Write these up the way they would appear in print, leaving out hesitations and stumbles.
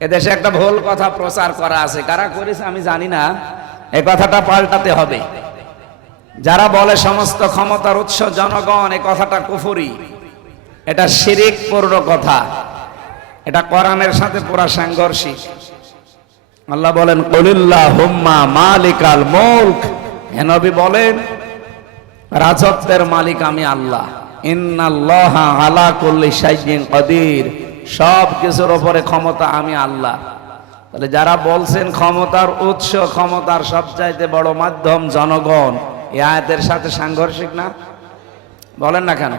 এদেশে একটা ভুল কথা প্রচার করা আছে, কারা করেছে আমি জানি না। এই কথাটা পাল্টাতে হবে। যারা বলে সমস্ত ক্ষমতার উৎস জনগণ, এই কথাটা কুফরি, এটা শিরকপূর্ণ কথা, এটা কোরআনের সাথে পুরা সাংঘর্ষিক। আল্লাহ বলেন কুলিল্লাহুম্মা মালিকাল মুলক, হে নবী বলেন রাজত্বের মালিক আমি আল্লাহ। ইন্নাল্লাহা আলা কুল্লি শাইইন কাদির, সব কিছুর উপরে ক্ষমতা আমি আল্লাহ। তাহলে যারা বলছেন ক্ষমতার উৎস, ক্ষমতার সবচাইতে বড় মাধ্যম জনগণ, এই আয়াতের সাথে সাংঘর্ষিক না? বলেন না কেন?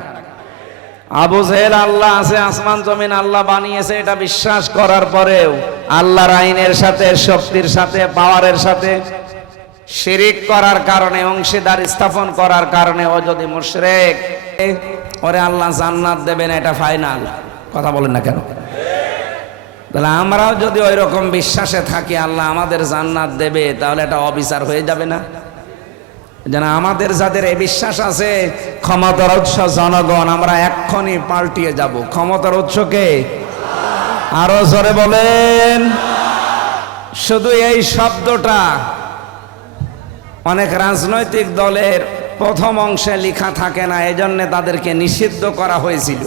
আবু জেহেল আল্লাহ আছে, আসমান জমিন আল্লাহ বানিয়েছে, এটা বিশ্বাস করার পরেও আল্লাহর আইনের সাথে, শক্তির সাথে, পাওয়ারের সাথে শিরিক করার কারণে, অংশীদার স্থাপন করার কারণে ও যদি মুশরিক, ওরে আল্লাহ জান্নাত দেবেন, এটা ফাইনাল। কথা বলেন না কেন? তাহলে আমরাও যদি ওই রকম বিশ্বাসে থাকি আল্লাহ আমাদের জান্নাত দেবে, তাহলে এটা অবিচার হয়ে যাবে না? যেন আমাদের যাদের এই বিশ্বাস আছে ক্ষমতার উৎস জনগণ, আমরা এক্ষুনি পাল্টিয়ে যাব। ক্ষমতার উৎসকে আরো জোরে বলেন। শুধু এই শব্দটা অনেক রাজনৈতিক দলের প্রথম অংশে লেখা থাকে না, এজন্য তাদেরকে নিষিদ্ধ করা হয়েছিল।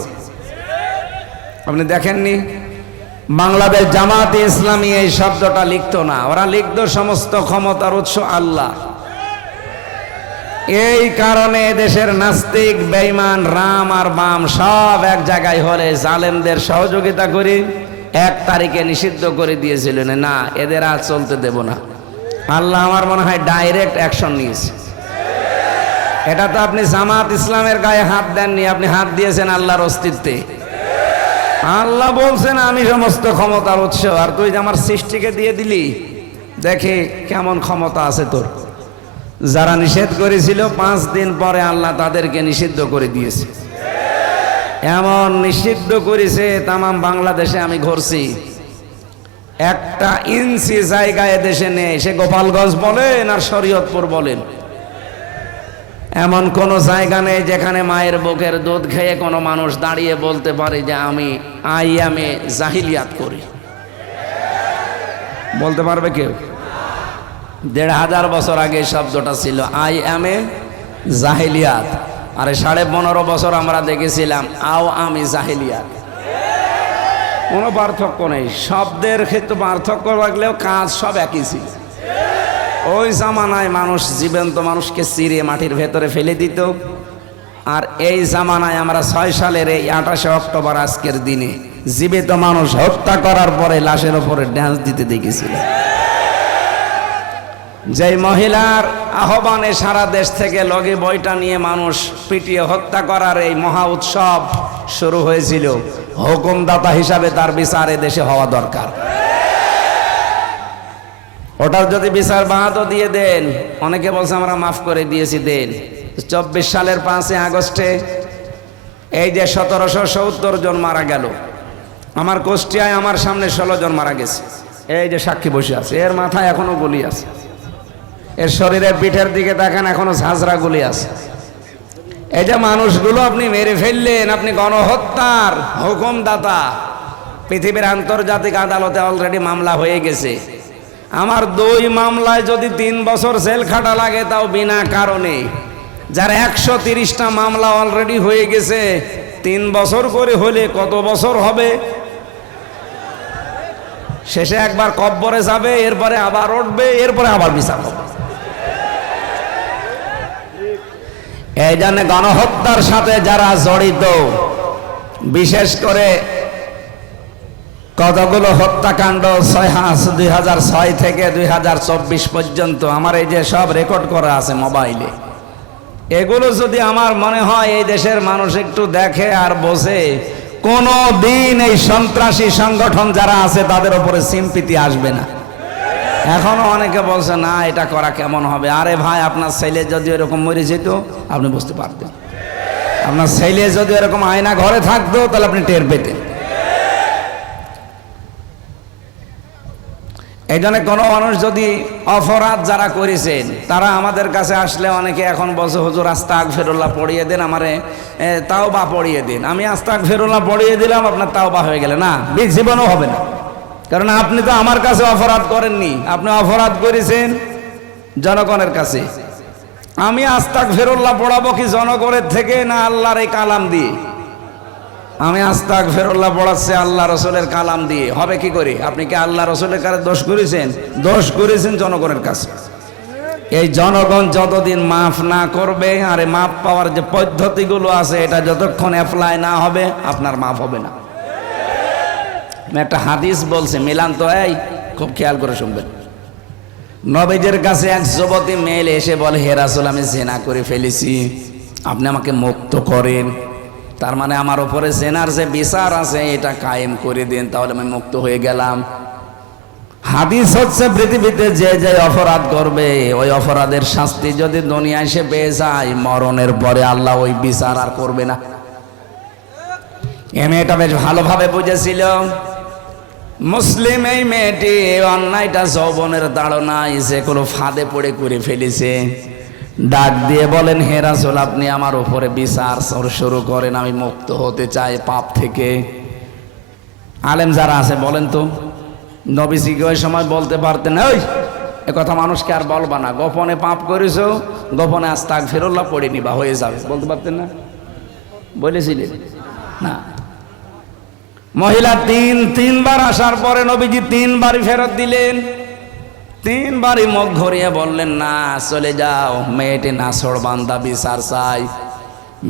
আপনি দেখেননি? বাংলাদেশ জামাতে ইসলামী এই শব্দটা লিখতো না, ওরা লিখতো সমস্ত ক্ষমতার উৎস আল্লাহ। এই কারণে দেশের নাস্তিক, বেঈমান, রাম আর বাম সব এক জায়গায় হলে জালেমদের সহযোগিতা করে 1 তারিখে নিষিদ্ধ করে দিয়েছিলেন, না এদের আর চলতে দেব না। আল্লাহ আমার মনে হয় ডাইরেক্ট অ্যাকশন নিয়েছে। এটা তো আপনি জামাত ইসলামের গায়ে হাত দেননি, আপনি হাত দিয়েছেন আল্লাহর অস্তিত্বে। আল্লাহ বলছেন আমি সমস্ত ক্ষমতার উৎস, আর তুই আমার সৃষ্টিকে দিয়ে দিলি, দেখে কেমন ক্ষমতা আছে তোর। যারা নিষেধ করেছিল 5 দিন পরে আল্লাহ তাদেরকে নিষিদ্ধ করে দিয়েছে। এমন নিষিদ্ধ করেছে তামাম বাংলাদেশে আমি ঘুরছি, 1 ইঞ্চি জায়গায় দেশে নেই, সে গোপালগঞ্জ বলেন আর শরীয়তপুর বলেন, এমন কোন জায়গা নেই যেখানে মায়ের বুকের দুধ খেয়ে কোনো মানুষ দাঁড়িয়ে বলতে পারে যে আমি আইয়ামে জাহিলিয়াত করি। বলতে পারবে কেউ? 1500 বছর আগে শব্দটা ছিল আই এম এ জাহিলিয়াত, আরে 15.5 বছর আমরা দেখেছিলাম আও আমি জাহিলিয়াত। কোনো পার্থক্য নেই, শব্দের ক্ষেত্রে পার্থক্য লাগলেও কাজ সব একই ছিল। ওই জামানায় মানুষ জীবন্ত মানুষকে চিরে মাটির ভেতরে ফেলে দিত, আর এই জামানায় আমরা 6 সালের এই 28শে অক্টোবর আজকের দিনে জীবিত মানুষ হত্যা করার পরে লাশের ওপরে ড্যান্স দিতে দেখেছিলাম। যেই মহিলার আহ্বানে সারা দেশ থেকে লগি বইটা নিয়ে মানুষ পিটিয়ে হত্যা করার এই মহা উৎসব শুরু হয়েছিল, হুকুমদাতা হিসাবে তার বিচার এ দেশে হওয়া দরকার। ওটার যদি বিচার বাহাদও দিয়ে দেন, অনেকে বলছে আমরা মাফ করে দিয়েছি, দেন। 24 সালের 5 আগস্টে এই যে 1770 জন মারা গেল, আমার কুষ্টিয়ায় আমার সামনে 16 জন মারা গেছে। এই যে সাক্ষী বসে আছে, এর মাথায় এখনো গুলি আছে, এর শরীরের পিঠের দিকে দেখেন এখনো ঝাঁঝরা গুলি আছে। এই যে মানুষগুলো আপনি মেরে ফেললেন, আপনি গণহত্যার হুকুমদাতা। পৃথিবীর আন্তর্জাতিক আদালতে অলরেডি মামলা হয়ে গেছে। আমার 2 মামলায় যদি 3 বছর জেল খাটা লাগে, তাও বিনা কারণে। যার 130টা মামলা অলরেডি হয়ে গেছে, 3 বছর করে হলে কত বছর হবে? শেষে একবার কব্বরে যাবে, এরপরে আবার উঠবে, এরপরে আবার বিচার হবে। এই জন্য গণহত্যার সাথে যারা জড়িত, বিশেষ করে কতগুলো হত্যাকাণ্ড 2006 থেকে 2024 পর্যন্ত আমার এই যে সব রেকর্ড করা আছে মোবাইলে, এগুলো যদি আমার মনে হয় এই দেশের মানুষ একটু দেখে আর বোঝে, কোনো দিন এই সন্ত্রাসী সংগঠন যারা আছে তাদের উপরে সিম্পিতি আসবে না। এখনো অনেকে বলছে না এটা করা কেমন হবে। আরে ভাই, আপনার ছেলে যদি এরকম মরে যেত আপনি বুঝতে পারতেন, আপনার ছেলে যদি এরকম আয়না ঘরে থাকতো তাহলে আপনি টের পেতেন। এই জন্য কোনো মানুষ যদি অপরাধ যারা করেছেন তারা আমাদের কাছে আসলে অনেকে এখন বলছে হুজুর আস্তাগফিরুল্লাহ পড়িয়ে দেন, আমারে তাওবা পড়িয়ে দিন। আমি আস্তাগফিরুল্লাহ পড়িয়ে দিলাম, আপনার তাওবা হয়ে গেলে না, জীবনও হবে না। কারণ আপনি তো আমার কাছে অপরাধ করেননি, আপনি অপরাধ করেছেন জনগণের কাছে। আমি আস্তাগফিরুল্লাহ পড়াবো কি জনগণের থেকে না আল্লাহর এই কালাম দিয়ে? আমি আস্তাগফিরুল্লাহ পড়াচ্ছি আল্লাহ রসুলের কালাম দিয়ে। হবে কি করে? আপনি কি আল্লাহ রসুলের কাছে দোষ করেছেন? দোষ করেছেন জনগণের কাছে। এই জনগণ যতদিন মাফ না করবে, আর মাফ পাওয়ার যে পদ্ধতিগুলো আছে এটা যতক্ষণ অ্যাপ্লাই না হবে আপনার মাফ হবে না। আমি একটা হাদিস বলছি, মিলান তো, এই খুব খেয়াল করে শুনবেন। নবীদের কাছে এক যুবতী মেয়ে এসে বলে, হে রাসূল, আমি জিনা করে ফেলেছি, আপনি আমাকে মুক্ত করেন। তার মানে আমার উপরে জিনার যে বিচার আছে এটা কায়েম করে দেন, তাহলে আমি মুক্ত হয়ে গেলাম। হাদিস হচ্ছে পৃথিবীতে যে যে অপরাধ করবে ওই অপরাধের শাস্তি যদি দুনিয়ায় এসে পেয়ে যায়, মরণের পরে আল্লাহ ওই বিচার আর করবে না। এই মেয়েটা বেশ ভালোভাবে বুঝেছিল। মুসলিম এই মেয়েটি অন্যায়টা যৌবনের তাড়নায় যে কোনো ফাঁদে পড়ে করে ফেলেছে। ডাক দিয়ে বলেন, হে রাসূল, আপনি আমার উপরে বিচার শুরু করেন, আমি মুক্ত হতে চাই পাপ থেকে। আলেম যারা আছে বলেন তো, নবীজিকে ওই সময় বলতে পারতেন, ওই এ কথা মানুষকে আর বলবা না, গোপনে পাপ করেছো, গোপনে আস্তাগফিরুল্লাহ পড়ে নিবা, হয়ে যাবে, বলতে পারতেন না? বলেছিলেন না? মহিলা তিনবার আসার পরে নবীজি তিনবারই ফেরত দিলেন। তিনবারই মুখ ঘুরিয়ে বললেন, না চলে যাও, মেয়েটি নাছোড় বান্দা, বিচার চাই।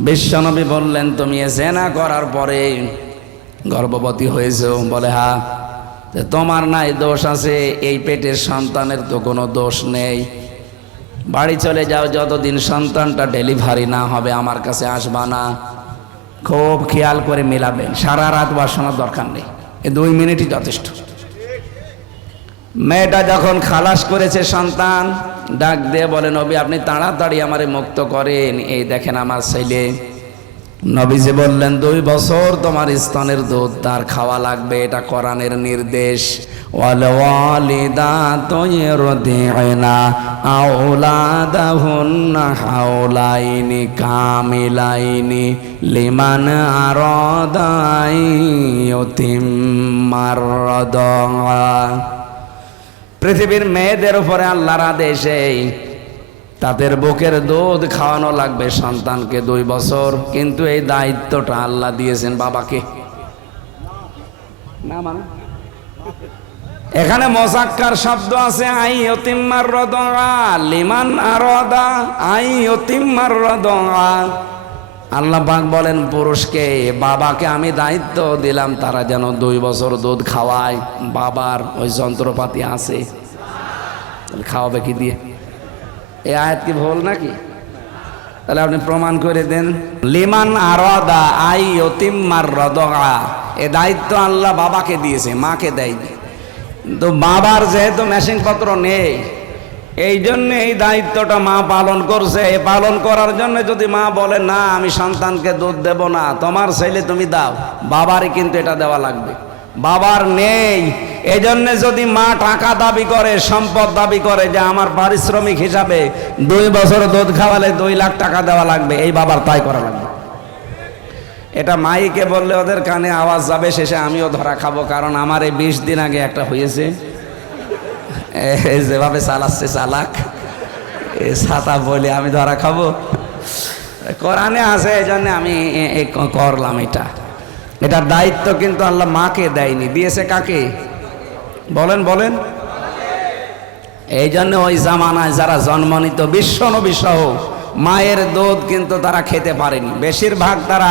বিশ্বনবী বললেন, তুমি জিনা করার পরে গর্ভবতী হয়েছো? বলে হ্যাঁ। তোমার নাই দোষ আছে, এই পেটের সন্তানের তো কোনো দোষ নেই, বাড়ি চলে যাও, যতদিন সন্তানটা ডেলিভারি না হবে আমার কাছে আসবা না। খুব খেয়াল করে মেলাবেন, সারা রাত বাসনার দরকার নেই, এই 2 মিনিটই যথেষ্ট। মেয়েটা যখন খালাস করেছে সন্তান, ডাক দিয়ে বলে, নবী আপনি তাড়াতাড়ি আমারে মুক্ত করেন, এই দেখেন আমার ছেলে। নবীজি বললেন, 2 বছর তোমার স্তনের দুধ তার খাওয়া লাগবে, এটা কোরআনের নির্দেশ। ওয়াল ওয়ালিদাতু ইরদি'না আওলাদাহুন্না হাওলাইনি কামিলাইনি লিমান আরাদা ইউতিম্মার রাদা। পৃথিবীর মেয়েদের উপরে আল্লাহর আদেশে তাদের বুকের দুধ খাওয়ানো লাগবে সন্তানকে 2 বছর, কিন্তু এই দায়িত্বটা আল্লাহ দিয়েছেন বাবাকে। না মানে এখানে মুযাক্কার শব্দ আছে, আই ইউতিম্মার রাদা লিমান আরাদা, আই ইউতিম্মার রাদা। আল্লাহ পাক বলেন পুরুষকে, বাবাকে আমি দায়িত্ব দিলাম তারা যেন 2 বছর দুধ খাওয়ায়। বাবার ওই যন্ত্রপাতি আছে, খাওয়াবে কি দিয়ে? এই আয়াত কি ভুল নাকি? তাহলে আপনি প্রমাণ করে দেন। লিমান আরাদা আই ইউতিম্মার রাদা, এ দায়িত্ব আল্লাহ বাবাকে দিয়েছে, মাকে দেয়নি। তো বাবার যেহেতু মেশিন পত্র নেই, এই জন্য এই দায়িত্বটা মা পালন করছে। এই পালন করার জন্য যদি মা বলে, না আমি সন্তানকে দুধ দেব না, তোমার ছেলে তুমি দাও, বাবারই কিন্তু এটা দেওয়া লাগবে। বাবার নেই, এই জন্য যদি মা টাকা দাবি করে, সম্পদ দাবি করে যে আমার পারিশ্রমিক হিসাবে 2 বছর দুধ খাওয়ালে 2 লাখ টাকা দেওয়া লাগবে, এই বাবার তাই করা লাগবে। এটা মাইকে বললে ওদের কানে আওয়াজ যাবে, শেষে আমিও ধরা খাবো। কারণ আমার এই 20 দিন আগে একটা হয়েছে, যেভাবে চালাচ্ছে চালাক, ছাতা বলে আমি ধরা খাবো। কোরআনে আছে, এই জন্য আমি করলাম এটা। এটার দায়িত্ব কিন্তু আল্লাহ মাকে দেয়নি, দিয়েছে কাকে? বলেন বলেন। এই জন্য ওই জামানায় যারা জন্মনিত বিশ্বনবী সহ মায়ের দুধ কিন্তু তারা খেতে পারেনি। বেশিরভাগ তারা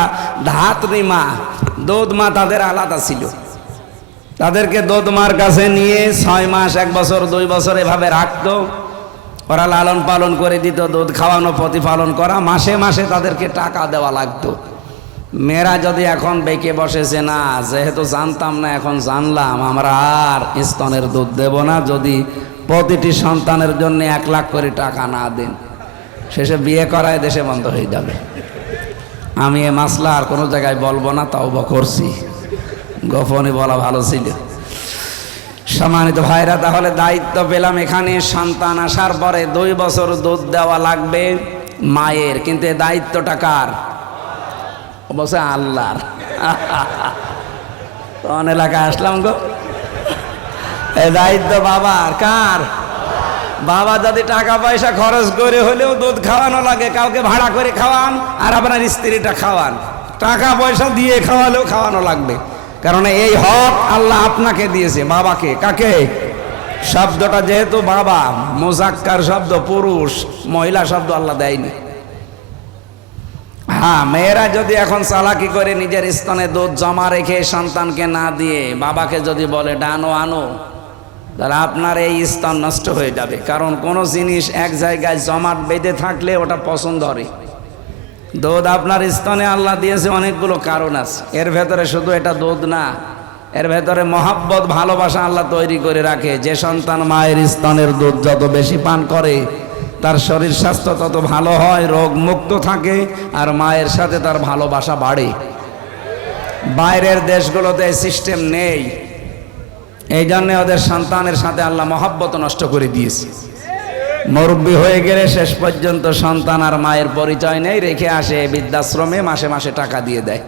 ধাত্রী মা, দুধ মা তাদের আলাদা ছিল। তাদেরকে দুধ মার কাছে নিয়ে 6 মাস, 1 বছর, 2 বছর এভাবে রাখতো, ওরা লালন পালন করে দিত, দুধ খাওয়ানো, প্রতিপালন করা, মাসে মাসে তাদেরকে টাকা দেওয়া লাগতো। মেয়েরা যদি এখন বেঁকে বসেছে, না যেহেতু জানতাম না এখন জানলাম, আমরা আর স্তনের দুধ দেব না যদি প্রতিটি সন্তানের জন্য 1 লাখ করে টাকা না দেন, শেষে বিয়ে করায় দেশে বন্ধ হয়ে যাবে। আমি এ মাসলা আর কোনো জায়গায় বলবো না, তওবা করছি, গোপনে বলা ভালো ছিল। সম্মানিত ভাইরা, তাহলে দায়িত্ব পেলাম এখানে, সন্তান আসার পরে 2 বছর দুধ দেওয়া লাগবে মায়ের, কিন্তু এই দায়িত্বটা কার? অবশ্যই আল্লাহর। কোন এলাকায় আসলাম গো? এই দায়িত্ব বাবার। কার? বাবা যদি টাকা পয়সা খরচ করে হলেও দুধ খাওয়ানো লাগে, কাউকে ভাড়া করে খাওয়ান আর আপনার স্ত্রীটা খাওয়ান, টাকা পয়সা দিয়ে খাওয়ালেও খাওয়ানো লাগবে, কারণ এই হক আল্লাহ আপনাকে দিয়েছে। বাবাকে, কাকে? শব্দটা যেহেতু বাবা মুজাক্কার শব্দ, পুরুষ, মহিলা শব্দ আল্লাহ দেয়নি। হ্যাঁ, মেয়েরা যদি এখন চালাকি করে নিজের স্তনে দুধ জমা রেখে সন্তানকে না দিয়ে বাবাকে যদি বলে ডানো আনো, তাহলে আপনার এই স্তন নষ্ট হয়ে যাবে। কারণ কোনো জিনিস এক জায়গায় জমাট বেঁধে থাকলে ওটা পছন্দ হবে। দুধ আপনার স্তনে আল্লাহ দিয়েছে অনেকগুলো কারণ আছে, এর ভেতরে শুধু এটা দুধ না, এর ভেতরে মহাব্বত, ভালোবাসা আল্লাহ তৈরি করে রাখে। যে সন্তান মায়ের স্তনের দুধ যত বেশি পান করে তার শরীর স্বাস্থ্য তত ভালো হয়, রোগ মুক্ত থাকে, আর মায়ের সাথে তার ভালোবাসা বাড়ে। বাইরের দেশগুলোতে এই সিস্টেম নেই, এই জন্য ওদের সন্তানের সাথে আল্লাহ মহাব্বত নষ্ট করে দিয়েছে। মুরব্বী হয়ে গেলে শেষ পর্যন্ত সন্তান আর মায়ের পরিচয় নেই, রেখে আসে বৃদ্ধাশ্রমে, মাসে মাসে টাকা দিয়ে দেয়।